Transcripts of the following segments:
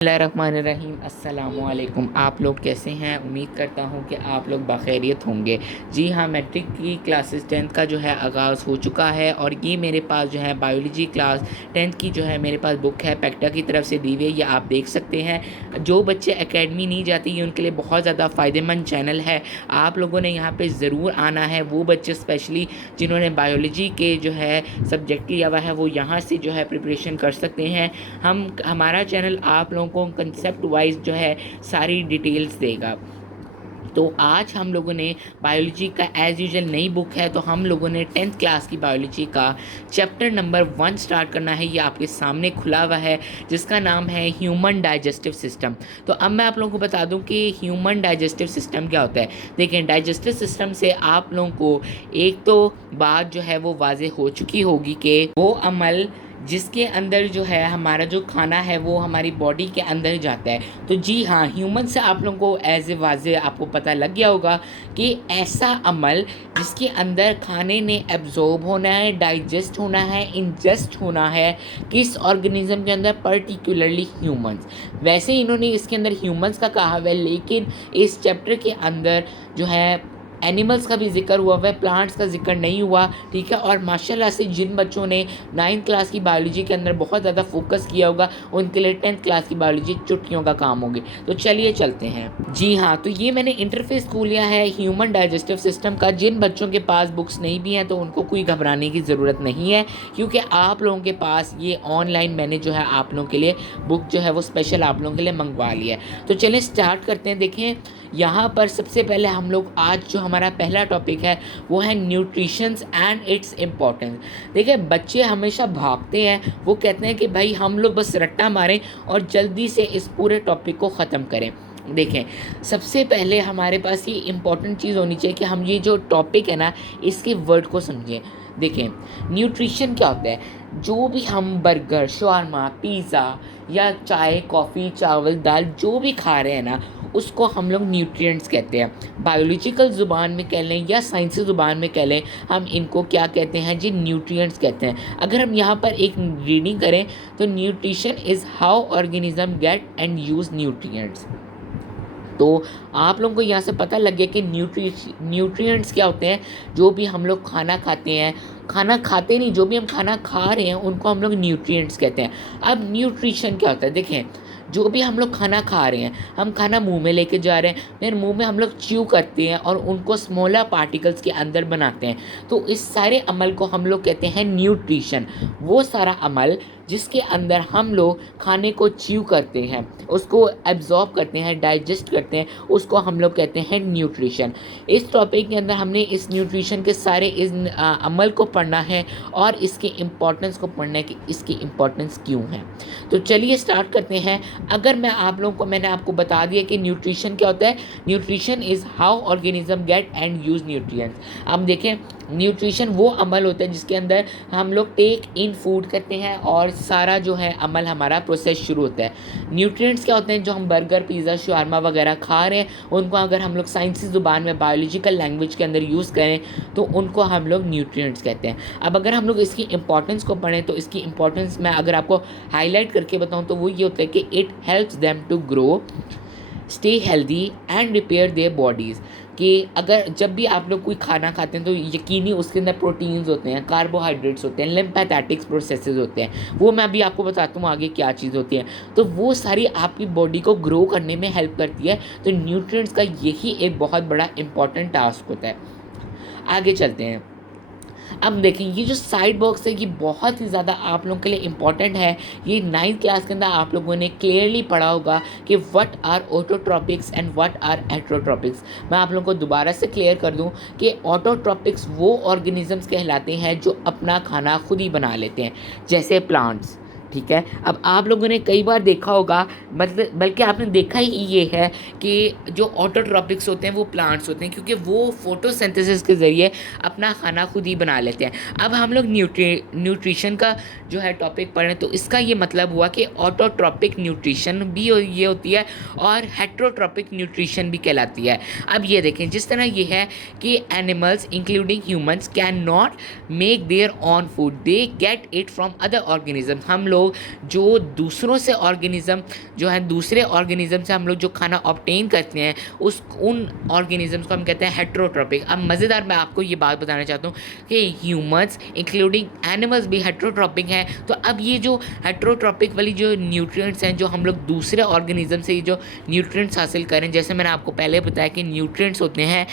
बिस्मिल्लाहिर्रहमानिर्रहीम अस्सलामुअलैकुम। आप लोग कैसे हैं? उम्मीद करता हूं कि आप लोग बखैरियत होंगे। जी हाँ, मैट्रिक की क्लासेस 10th का जो है आगाज़ हो चुका है और ये मेरे पास जो है बायोलॉजी क्लास 10th की जो है मेरे पास बुक है, पेक्टा की तरफ से दी हुई है। ये आप देख सकते हैं। जो बच्चे एकेडमी नहीं जाते ये उनके लिए बहुत ज़्यादा फ़ायदेमंद चैनल है। आप लोगों ने यहाँ पर ज़रूर आना है। वो बच्चे स्पेशली जिन्होंने बायोलॉजी के जो है सब्जेक्ट लिया हुआ है वो यहाँ से जो है प्रिपरेशन कर सकते हैं। हमारा चैनल आप लोगों को कंसेप्ट वाइज जो है सारी डिटेल्स देगा। तो आज हम लोगों ने बायोलॉजी का एज़ यूजुअल नई बुक है, तो हम लोगों ने 10th क्लास की बायोलॉजी का चैप्टर नंबर 1 स्टार्ट करना है। ये आपके सामने खुला हुआ है जिसका नाम है ह्यूमन डाइजेस्टिव सिस्टम। तो अब मैं आप लोगों को बता दूं कि ह्यूमन डाइजेस्टिव सिस्टम क्या होता है। देखें, डाइजेस्टिव सिस्टम से आप लोगों को एक तो बात जो है वो वाज़ेह हो चुकी होगी कि वो अमल जिसके अंदर जो है हमारा जो खाना है वो हमारी बॉडी के अंदर जाता है। तो जी हाँ, ह्यूमन से आप लोगों को एज ए वाजे आपको पता लग गया होगा कि ऐसा अमल जिसके अंदर खाने ने एब्जॉर्ब होना है, डाइजेस्ट होना है, इंजेस्ट होना है किस ऑर्गेनिज्म के अंदर, पर्टिकुलरली ह्यूमंस। वैसे इन्होंने इसके अंदर ह्यूमंस का कहा हुआ है, लेकिन इस चैप्टर के अंदर जो है एनिमल्स का भी जिक्र हुआ है, प्लांट्स का जिक्र नहीं हुआ। ठीक है। और माशाल्लाह से जिन बच्चों ने 9th क्लास की बायोलॉजी के अंदर बहुत ज़्यादा फोकस किया होगा उनके लिए 10th क्लास की बायोलॉजी चुटकियों का काम होगी। तो चलिए चलते हैं। जी हाँ, तो ये मैंने इंटरफेस खोल लिया है ह्यूमन डाइजेस्टिव सिस्टम का। जिन बच्चों के पास बुक्स नहीं भी हैं तो उनको कोई घबराने की ज़रूरत नहीं है, क्योंकि आप लोगों के पास ये ऑनलाइन मैंने जो है आप लोगों के लिए बुक जो है वो स्पेशल आप लोगों के लिए मंगवा लिया है। तो चलिए स्टार्ट करते हैं। देखें, यहाँ पर सबसे पहले हम लोग आज जो हमारा पहला टॉपिक है वो है न्यूट्रिशंस एंड इट्स इम्पोर्टेंस। देखिए, बच्चे हमेशा भागते हैं, वो कहते हैं कि भाई हम लोग बस रट्टा मारें और जल्दी से इस पूरे टॉपिक को ख़त्म करें। देखें, सबसे पहले हमारे पास ये इम्पॉर्टेंट चीज़ होनी चाहिए कि हम ये जो टॉपिक है ना इसके वर्ड को समझें। देखें, न्यूट्रिशन क्या होता है। जो भी हम बर्गर, शवारमा, पिज़्ज़ा या चाय, कॉफ़ी, चावल, दाल जो भी खा रहे हैं ना उसको हम लोग न्यूट्रिएंट्स कहते हैं। बायोलॉजिकल ज़ुबान में कह लें या साइंसी ज़ुबान में कह लें, हम इनको क्या कहते हैं जी, न्यूट्रिएंट्स कहते हैं। अगर हम यहाँ पर एक रीडिंग करें तो nutrition is how organism gate and use nutrients. तो आप लोगों को यहाँ से पता लग गया कि न्यूट्रिएंट्स क्या होते हैं। जो भी हम लोग खाना खाते हैं, खाना खाते नहीं, जो भी हम खाना खा रहे हैं उनको हम लोग न्यूट्रिएंट्स कहते हैं। अब न्यूट्रिशन क्या होता है। देखें, जो भी हम लोग खाना खा रहे हैं, हम खाना मुंह में लेके जा रहे हैं, फिर मुंह में हम लोग च्यू करते हैं और उनको स्मॉलर पार्टिकल्स के अंदर बनाते हैं। तो इस सारे अमल को हम लोग कहते हैं न्यूट्रिशन। वो सारा अमल जिसके अंदर हम लोग खाने को च्यू करते हैं, उसको एब्जॉर्ब करते हैं, डाइजेस्ट करते हैं, उसको हम लोग कहते हैं न्यूट्रिशन। इस टॉपिक के अंदर हमने इस न्यूट्रिशन के सारे इस अमल को पढ़ना है और इसके इम्पोर्टेंस को पढ़ना है कि इसकी इम्पोर्टेंस क्यों है। तो चलिए स्टार्ट करते हैं। अगर मैंने आपको बता दिया कि न्यूट्रिशन क्या होता है। Nutrition is how organism gate and use nutrients. अब देखें, न्यूट्रिशन वो अमल होता है जिसके अंदर हम लोग टेक इन फूड करते हैं और सारा जो है अमल हमारा प्रोसेस शुरू होता है। न्यूट्रिएंट्स क्या होते हैं, जो हम बर्गर, पिज़्ज़ा, शवारमा वगैरह खा रहे हैं उनको अगर हम लोग साइंसी ज़ुबान में बायोलॉजिकल लैंग्वेज के अंदर यूज़ करें तो उनको हम लोग न्यूट्रिएंट्स कहते हैं। अब अगर हम लोग इसकी इंपॉर्टेंस को पढ़ें तो इसकी इंपॉर्टेंस मैं अगर आपको हाईलाइट करके बताऊं तो वो ये होता है कि it helps them to grow, stay healthy and repair their bodies. कि अगर जब भी आप लोग कोई खाना खाते हैं तो यकीनी उसके अंदर प्रोटीन्स होते हैं, कार्बोहाइड्रेट्स होते हैं, लिम्फेथेटिक्स प्रोसेसेस होते हैं। वो मैं अभी आपको बताता हूँ आगे क्या चीज़ होती है। तो वो सारी आपकी बॉडी को ग्रो करने में हेल्प करती है। तो न्यूट्रिएंट्स का यही एक बहुत बड़ा इंपॉर्टेंट टास्क होता है। आगे चलते हैं। अब देखें, ये जो साइड बॉक्स है ये बहुत ही ज़्यादा आप लोगों के लिए इम्पॉर्टेंट है। ये 9th क्लास के अंदर आप लोगों ने क्लियरली पढ़ा होगा कि what are autotrophics and what are heterotrophics. मैं आप लोगों को दोबारा से क्लियर कर दूं कि ऑटोट्रॉपिक्स वो ऑर्गेनिजम्स कहलाते हैं जो अपना खाना खुद ही बना लेते हैं, जैसे प्लांट्स। ठीक है। अब आप लोगों ने कई बार देखा होगा, मतलब बल्कि आपने देखा ही ये है कि जो ऑटोट्रॉपिक्स होते हैं वो प्लांट्स होते हैं, क्योंकि वो फोटोसिंथेसिस के ज़रिए अपना खाना खुद ही बना लेते हैं। अब हम लोग न्यूट्रिशन का जो है टॉपिक पढ़ें तो इसका ये मतलब हुआ कि ऑटोट्रॉपिक न्यूट्रिशन भी ये होती है और हेटरोट्रॉपिक न्यूट्रिशन भी कहलाती है। अब ये देखें, जिस तरह ये है कि animals including humans can not make their on food, they get it from other organism. हम लोग लोग जो दूसरों से ऑर्गेनिज़म जो है दूसरे ऑर्गेनिज़म से हम लोग जो खाना ऑब्टेन करते हैं उन ऑर्गेनिज़म्स को हम कहते हैं हेट्रोट्रॉपिक। अब मज़ेदार मैं आपको ये बात बताना चाहता हूँ कि ह्यूमंस इंक्लूडिंग एनिमल्स भी हेट्रोट्रॉपिक हैं। तो अब ये जो हेट्रोट्रॉपिक वाली जो न्यूट्रिएंट्स हैं जो हम लोग दूसरे ऑर्गेनिज़म से जो न्यूट्रिएंट्स हासिल करें, जैसे मैंने आपको पहले बताया कि न्यूट्रिएंट्स होते हैं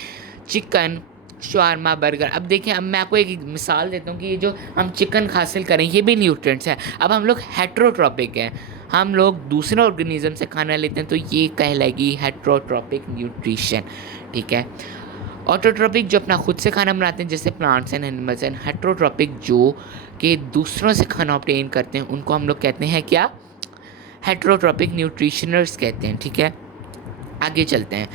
चिकन, शावरमा, बर्गर। अब देखिए, अब मैं आपको एक मिसाल देता हूँ कि ये जो हम चिकन हासिल करें ये भी न्यूट्रिएंट्स हैं। अब हम लोग हेट्रोट्रॉपिक हैं, हम लोग दूसरे ऑर्गेनिज्म से खाना लेते हैं, तो ये कहलाएगी हेट्रोट्रॉपिक न्यूट्रिशन। ठीक है। ऑटोट्रॉपिक जो अपना खुद से खाना बनाते हैं जैसे plants and animals, and heterotrophic जो कि दूसरों से खाना ऑब्टेन करते हैं उनको हम लोग कहते हैं क्या? हेट्रोट्रॉपिक न्यूट्रिशनर्स कहते हैं। ठीक है, आगे चलते हैं।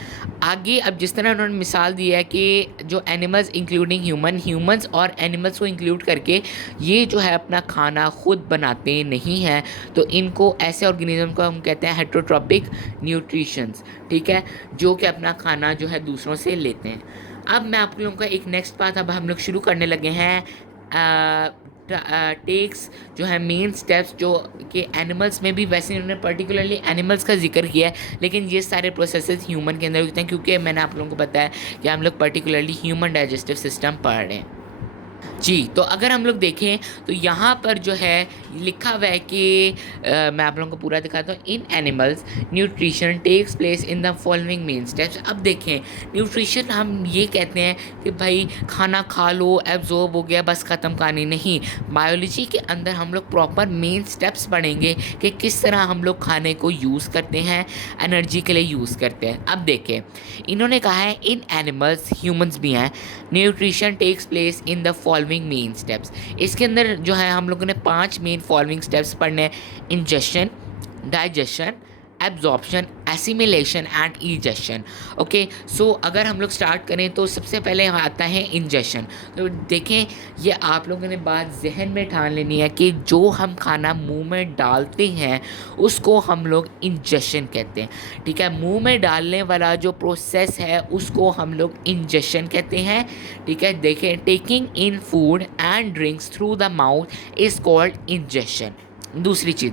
आगे अब जिस तरह उन्होंने मिसाल दी है कि जो एनिमल्स इंक्लूडिंग ह्यूमंस और एनिमल्स को इंक्लूड करके ये जो है अपना खाना खुद बनाते नहीं हैं, तो इनको ऐसे ऑर्गेनिज्म को हम कहते हैं हेट्रोट्रॉपिक न्यूट्रिशंस। ठीक है, जो कि अपना खाना जो है दूसरों से लेते हैं। अब मैं आप लोगों का एक नेक्स्ट पार्ट अब हम लोग शुरू करने लगे हैं टेक्स जो है मेन स्टेप्स जो कि एनिमल्स में भी, वैसे उन्होंने पर्टिकुलरली एनिमल्स का जिक्र किया है, लेकिन ये सारे प्रोसेसेस ह्यूमन के अंदर होते हैं, क्योंकि मैंने आप लोगों को बताया कि हम लोग पर्टिकुलरली ह्यूमन डाइजेस्टिव सिस्टम पढ़ रहे हैं। जी, तो अगर हम लोग देखें तो यहाँ पर जो है लिखा हुआ है कि मैं आप लोगों को पूरा दिखाता हूँ। In animals nutrition takes place in the following main steps. अब देखें, न्यूट्रिशन हम ये कहते हैं कि भाई खाना खा लो, एब्जॉर्ब हो गया, बस ख़त्म, कहानी नहीं। बायोलॉजी के अंदर हम लोग प्रॉपर मेन स्टेप्स पढ़ेंगे कि किस तरह हम लोग खाने को यूज़ करते हैं, एनर्जी के लिए यूज़ करते हैं। अब देखें, इन्होंने कहा है इन एनिमल्स, ह्यूमंस भी हैं, nutrition takes place in the following main steps. इसके अंदर जो है हम लोगों ने 5 मेन फॉलोइंग स्टेप्स पढ़ने हैं: ingestion, digestion, absorption, assimilation and egestion. Okay, so अगर हम लोग स्टार्ट करें तो सबसे पहले आता है इंजेशन। तो देखें, ये आप लोगों ने बात जहन में ठान लेनी है कि जो हम खाना मुंह में डालते हैं उसको हम लोग इंजेशन कहते हैं। ठीक है, मुंह में डालने वाला जो प्रोसेस है उसको हम लोग इंजेशन कहते हैं। ठीक है, देखें, taking in food and drinks through the mouth is called ingestion. दूसरी चीज़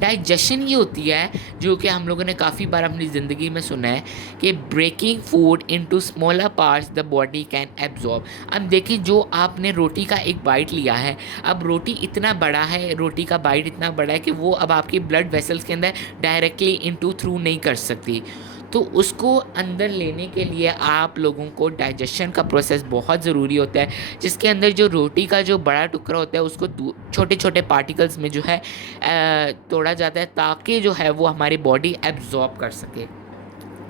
डाइजेशन ये होती है, जो कि हम लोगों ने काफ़ी बार अपनी ज़िंदगी में सुना है कि breaking food into smaller parts the body can absorb. अब देखिए, जो आपने रोटी का एक बाइट लिया है, अब रोटी इतना बड़ा है, रोटी का बाइट इतना बड़ा है कि वो अब आपकी ब्लड वेसल्स के अंदर डायरेक्टली इनटू थ्रू नहीं कर सकती, तो उसको अंदर लेने के लिए आप लोगों को डाइजेशन का प्रोसेस बहुत ज़रूरी होता है, जिसके अंदर जो रोटी का जो बड़ा टुकड़ा होता है उसको छोटे छोटे पार्टिकल्स में जो है तोड़ा जाता है, ताकि जो है वो हमारी बॉडी एब्जॉर्ब कर सके।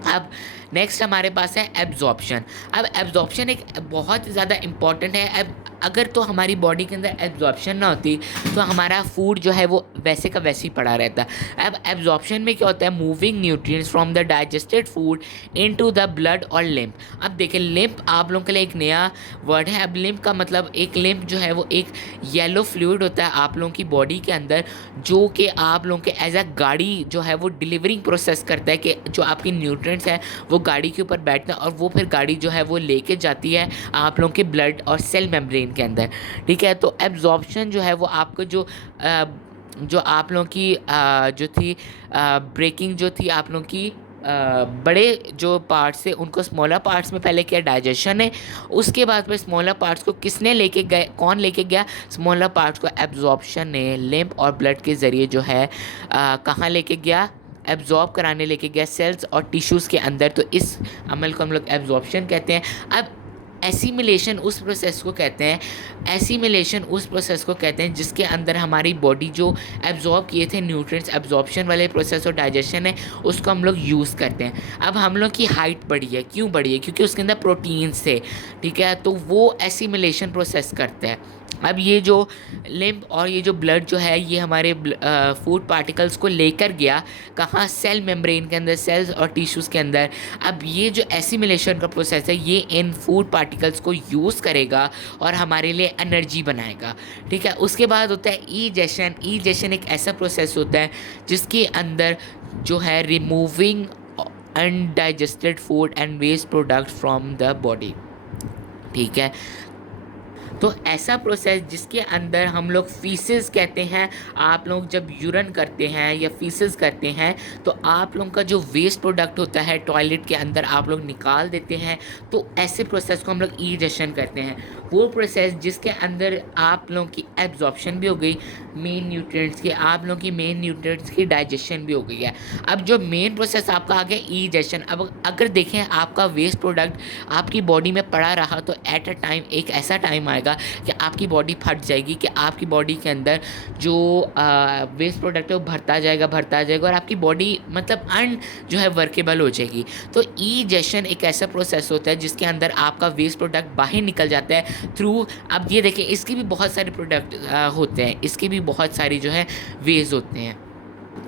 अब नेक्स्ट हमारे पास है एब्जॉर्प्शन। अब एब्जॉर्प्शन एक बहुत ज़्यादा इम्पॉर्टेंट है। अब अगर तो हमारी बॉडी के अंदर एब्जॉर्प्शन ना होती तो हमारा फूड जो है वो वैसे का वैसे ही पड़ा रहता। अब एब्जॉर्प्शन में क्या होता है? Moving nutrients from the digested food into the blood और लिम्फ। अब देखिए, लिम्फ आप लोगों के लिए एक नया वर्ड है। अब लिम्फ का मतलब, एक लिम्फ जो है वो एक येलो फ्लूइड होता है आप लोगों की बॉडी के अंदर, जो कि आप लोगों के एज अ गाड़ी जो है वो डिलीवरिंग प्रोसेस करता है कि जो आपकी न्यूट्रिएंट्स हैं वो गाड़ी के ऊपर बैठते हैं और वो फिर गाड़ी जो है वो लेके जाती है आप लोगों के ब्लड और सेल मेम्ब्रेन के अंदर। ठीक है, तो एब्जॉर्प्शन जो है वो आपको जो आप लोगों की जो थी ब्रेकिंग जो थी आप लोगों की बड़े जो पार्ट्स थे उनको स्मॉलर पार्ट्स में पहले किया डाइजेशन है, उसके बाद फिर स्मॉलर पार्ट्स को किसने लेके गए, कौन लेके गया? स्मॉलर पार्ट्स को एब्जॉर्प्शन ने लिम्फ और ब्लड के ज़रिए जो है कहाँ लेके गया? एब्जॉर्ब कराने लेके गया सेल्स और टिश्यूज़ के अंदर। तो इस अमल को हम लोग एब्जॉर्प्शन कहते हैं। अब एसिमिलेशन उस प्रोसेस को कहते हैं, एसिमिलेशन उस प्रोसेस को कहते हैं जिसके अंदर हमारी बॉडी जो एब्जॉर्ब किए थे न्यूट्रिएंट्स, एब्जॉर्प्शन वाले प्रोसेस और डाइजेशन है उसको हम लोग यूज़ करते हैं। अब हम लोग की हाइट बढ़ी है, क्यों बढ़ी है? क्योंकि उसके अंदर प्रोटीन्स थे। ठीक है, तो वो एसिमिलेशन प्रोसेस करते हैं। अब ये जो लिम्फ और ये जो ब्लड जो है ये हमारे फूड पार्टिकल्स को लेकर गया कहाँ? सेल मेम्ब्रेन के अंदर, सेल्स और टिश्यूज़ के अंदर। अब ये जो एसिमिलेशन का प्रोसेस है ये इन फूड पार्टिकल्स को यूज़ करेगा और हमारे लिए एनर्जी बनाएगा। ठीक है, उसके बाद होता है ईजेशन। ईजेशन एक ऐसा प्रोसेस होता है जिसके अंदर जो है removing undigested food and waste product from the body. ठीक है, तो ऐसा प्रोसेस जिसके अंदर हम लोग फीसेस कहते हैं, आप लोग जब यूरिन करते हैं या फीसेस करते हैं तो आप लोगों का जो वेस्ट प्रोडक्ट होता है टॉयलेट के अंदर आप लोग निकाल देते हैं, तो ऐसे प्रोसेस को हम लोग ईजेशन कहते हैं। वो प्रोसेस जिसके अंदर आप लोगों की एब्जॉर्प्शन भी हो गई मेन न्यूट्रिएंट्स की, आप लोगों की मेन न्यूट्रिएंट्स की डाइजेशन भी हो गई है। अब जो मेन प्रोसेस आपका आ गया ईजेशन। अब अगर देखें आपका वेस्ट प्रोडक्ट आपकी बॉडी में पड़ा रहा तो एट अ टाइम एक ऐसा टाइम आएगा कि आपकी बॉडी फट जाएगी, कि आपकी बॉडी के अंदर जो वेस्ट प्रोडक्ट है वो भरता जाएगा और आपकी बॉडी मतलब जो है वर्केबल हो जाएगी। तो ईजेशन एक ऐसा प्रोसेस होता है जिसके अंदर आपका वेस्ट प्रोडक्ट बाहर निकल जाता है थ्रू। अब ये देखिए इसकी भी बहुत सारे प्रोडक्ट होते हैं, इसके भी बहुत सारे जो है वेज होते हैं।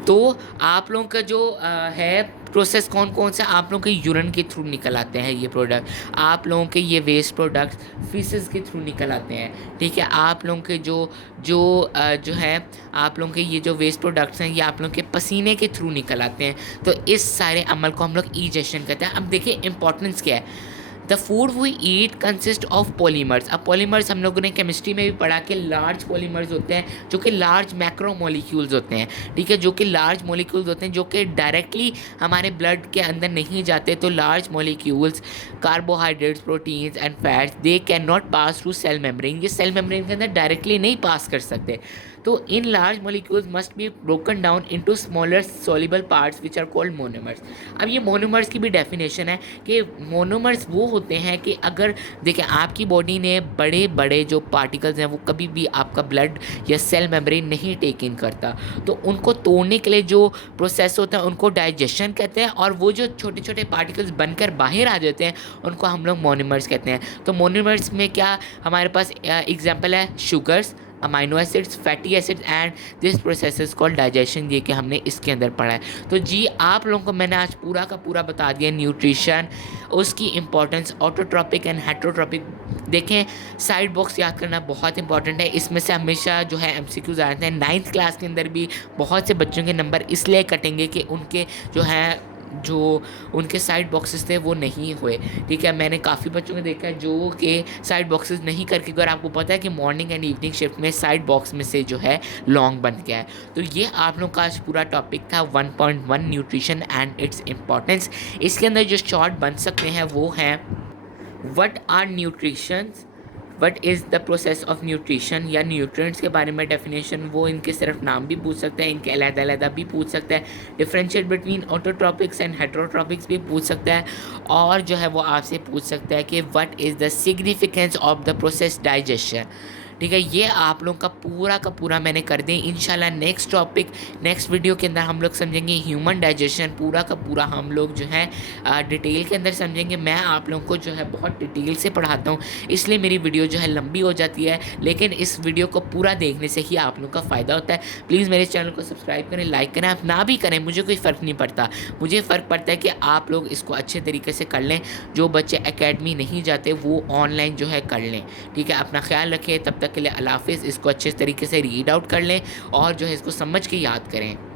तो आप लोगों का जो है प्रोसेस कौन कौन सा, आप लोगों के यूरिन के थ्रू निकल आते हैं ये प्रोडक्ट, आप लोगों के ये वेस्ट प्रोडक्ट्स फीसेस के थ्रू निकल आते हैं, ठीक है। आप लोगों के जो है आप लोगों के ये जो वेस्ट प्रोडक्ट्स हैं ये आप लोगों के पसीने के थ्रू निकल आते हैं। तो इस सारे अमल को हम लोग ईजेशन कहते हैं। अब देखिए इंपॉर्टेंस क्या है। The food we eat consist of polymers. अब पॉलीमर्स हम लोगों ने केमिस्ट्री में भी पढ़ा कि लार्ज पॉलीमर्स होते हैं जो कि लार्ज मैक्रो मॉलिक्यूल्स होते हैं, ठीक है, जो कि लार्ज मॉलिक्यूल्स होते हैं जो कि डायरेक्टली हमारे ब्लड के अंदर नहीं जाते। तो large molecules carbohydrates proteins and fats they can not pass through cell membrane. ये सेल मेम्ब्रेन के अंदर डायरेक्टली नहीं पास कर सकते। तो इन large molecules must be broken down into smaller soluble parts which are called monomers. अब ये मोनोमर्स की भी डेफिनेशन है कि मोनोमर्स वो होते हैं कि अगर देखें आपकी बॉडी ने बड़े बड़े जो पार्टिकल्स हैं वो कभी भी आपका ब्लड या सेल मेम्ब्रेन नहीं टेक इन करता, तो उनको तोड़ने के लिए जो प्रोसेस होता है उनको डाइजेशन कहते हैं, और वो जो छोटे छोटे पार्टिकल्स बनकर बाहर आ जाते हैं उनको हम लोग मोनोमर्स कहते हैं। तो मोनोमर्स में क्या हमारे पास एग्जाम्पल है, sugars, amino acids, fatty acids and this process is called digestion, ये कि हमने इसके अंदर पढ़ा है। तो जी आप लोगों को मैंने आज पूरा का पूरा बता दिया न्यूट्रिशन, उसकी इंपॉर्टेंस, ऑटोट्रॉपिक एंड हेटरोट्रॉपिक। देखें साइड बॉक्स याद करना बहुत इंपॉर्टेंट है, इसमें से हमेशा जो है एमसीक्यूज आते हैं। 9th क्लास के अंदर भी बहुत से बच्चों के नंबर इसलिए कटेंगे कि उनके जो उनके साइड बॉक्सेस थे वो नहीं हुए, ठीक है। मैंने काफ़ी बच्चों को देखा है जो कि साइड बॉक्सेस नहीं करके, अगर आपको पता है कि मॉर्निंग एंड इवनिंग शिफ्ट में साइड बॉक्स में से जो है लॉन्ग बन गया है। तो ये आप लोग का आज पूरा टॉपिक था 1.1 न्यूट्रिशन एंड इट्स इम्पॉर्टेंस। इसके अंदर जो शॉर्ट बन सकते हैं वो हैं what are nutritions, what is the process of nutrition, या न्यूट्रिएंट्स के बारे में डेफिनेशन, वो इनके सिर्फ नाम भी पूछ सकते हैं, इनके अलग-अलग भी पूछ सकता है, डिफरेंशिएट बिटवीन ऑटोट्रॉपिक्स एंड हेटरोट्रॉपिक्स भी पूछ सकता है, और जो है वो आपसे पूछ सकता है कि what is the significance of the process digestion, ठीक है। ये आप लोग का पूरा मैंने कर दें। इंशाल्लाह नेक्स्ट टॉपिक नेक्स्ट वीडियो के अंदर हम लोग समझेंगे ह्यूमन डाइजेशन, पूरा का पूरा हम लोग जो है डिटेल के अंदर समझेंगे। मैं आप लोगों को जो है बहुत डिटेल से पढ़ाता हूँ, इसलिए मेरी वीडियो जो है लंबी हो जाती है, लेकिन इस वीडियो को पूरा देखने से ही आप लोग का फ़ायदा होता है। प्लीज़ मेरे चैनल को सब्सक्राइब करें, लाइक करें, आप ना भी करें मुझे कोई फ़र्क नहीं पड़ता, मुझे फ़र्क पड़ता है कि आप लोग इसको अच्छे तरीके से कर लें। जो बच्चे एकेडमी नहीं जाते वो ऑनलाइन जो है कर लें, ठीक है। अपना ख्याल रखें, तब तक के लिए अल्लाह हाफ़िज़। इसको अच्छे तरीके से रीड आउट कर लें और जो है इसको समझ के याद करें।